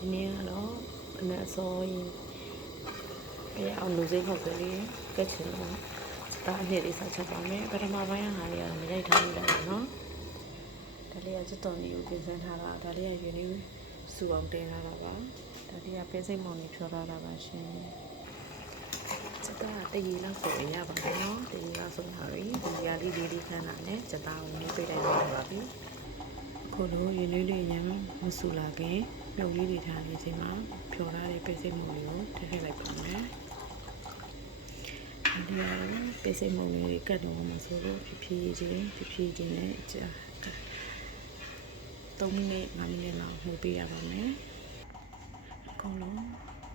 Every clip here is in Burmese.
ဒီနေ့ကတော့ဘယ်နဲ့အစောရင်အောင်လူစိတ်ခောက်ကလေးကက်ချင်တော့ဒါအနှစ်လေးဆက်ချက်ပါမယ်ပထမပိုင်းဟာလေးကတော့မရိုက်ထားလိုက်ပါနော်ဒါလေးကစစ်တော်လေးကိုပြင်ဆင်ထားတာဒါလေးကယူနေစူအောင်တင်ထားတာပါဒါလေးကပဲစိတ်မောင်လေးဖြောထားတာပါရှင်စစ်သားတရေလောက်ဆိုရင်ရပါတယ်နော်တရေလောက်ဆိုရင်ဒီရာလေးလေးခန်းလာနဲ့စစ်သားကိုနေပြလိုက်တော့ပါပြီခုလိုရင်းနှီးလေးရမ်းမဆူလာခင်မြုပ်လေးတွေထားနေချိန်မှာဖြောထားတဲ့ပဲစိတ်မောင်လေးကိုထည့်လိုက်ပါမယ်ဒီပဲစိတ်မောင်လေးကတ်တော့မှဆိုလို့ဖြည်းဖြည်းချင်းနဲ့ကြာ3မိနစ်5မိနစ်လောက်မှုပေးရပါမယ်အကုန်လုံး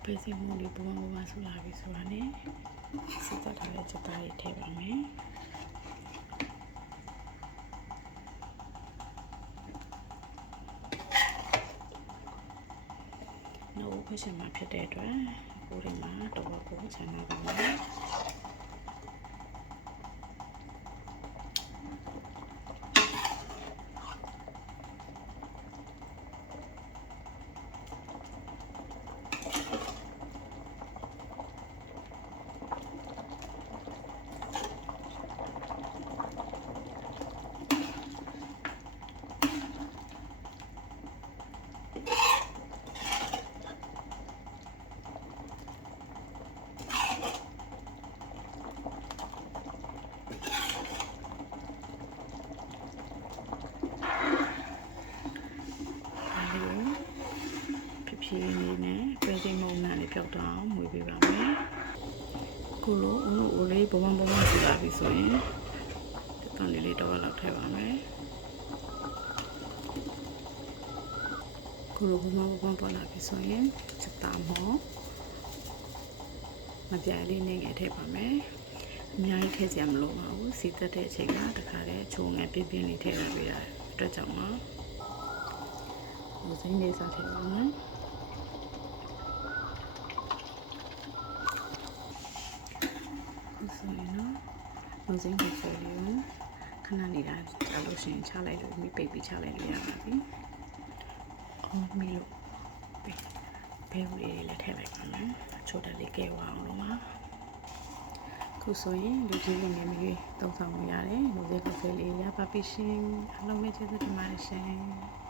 ပဲစိတ်မောင်လေးပုံမှန်ဆူလာပြီဆိုတာနဲ့စစ်သားထားတဲ့ချက်သားတွေထည့်ပါမယ်နော်ခွရှင်မှာဖြစ်တဲ့အတွက်ကိုယ်တွေမှာတော့ကိုချမ်းသာပါမယ်ဖြည်းလေးနဲ့ပဲစိတ်မုံနဲ့လေးပြောက်တော့မွေးပေးပါမယ်ခုလိုအုံလို့အိုလေးပုံမှန်ဆူလာပြီဆိုရင်တန်လေးတော့လောက်ထည့်ပါမယ်ခုလိုပုံမှန်ပေါ်လာပြီဆိုရင်ချက်သားမောမပြိုင်လေးနဲ့ငယ်ထည့်ပါမယ်အများကြီးထည့်စရာမလိုပါဘူးစီတက်တဲ့အချိန်ကတခါတည်းချိုးငယ်ပြင်းပြင်းလေးထည့်ရပေးတာအတွက်ကြောင့်ပါဟိုစိမ့်လေးစားထည့်ပါမယ်ဆိုရင်တော့လူစိမ်းကိုဆိုလေးကိုခဏနေတာကြာလို့ရှိရင်ချလိုက်လို့မိပိတ်ပြီးချလိုက်လို့ရပါပြီ။အော်မီလို့ဘဲဝလေးလည်းထည့်လိုက်ပါမယ်။ချိုးတက်လေးကဲဝအောင်လို့ပါ။ခုဆိုရင်လူကြီးကမြေမြေသုံးဆောင်လို့ရတယ်။လူစိမ်းကိုဆိုလေးရပါပြီရှင်။အားလုံးပဲကျေးဇူးတင်ပါတယ်ရှင်။